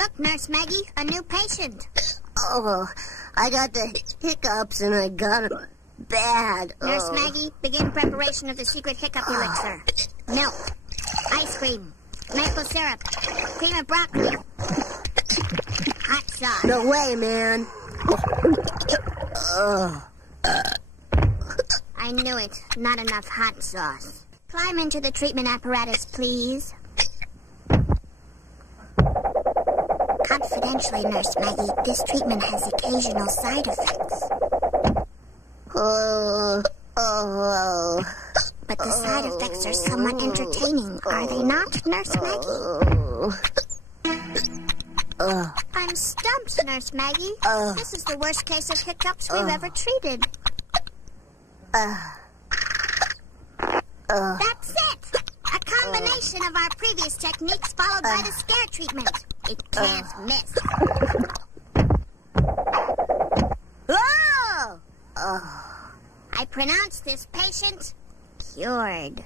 Look, Nurse Maggie, a new patient. Oh, I got the hiccups and I got them bad. Nurse Maggie, begin preparation of the secret hiccup elixir. Milk, ice cream, maple syrup, cream of broccoli, hot sauce. No way, man. I knew it. Not enough hot sauce. Climb into the treatment apparatus, please. Confidentially, Nurse Maggie, this treatment has occasional side effects. But the side effects are somewhat entertaining, are they not, Nurse Maggie? I'm stumped, Nurse Maggie. This is the worst case of hiccups we've ever treated. That's it! A combination of our previous techniques followed by the scare treatment. It can't miss. I pronounce this patient cured.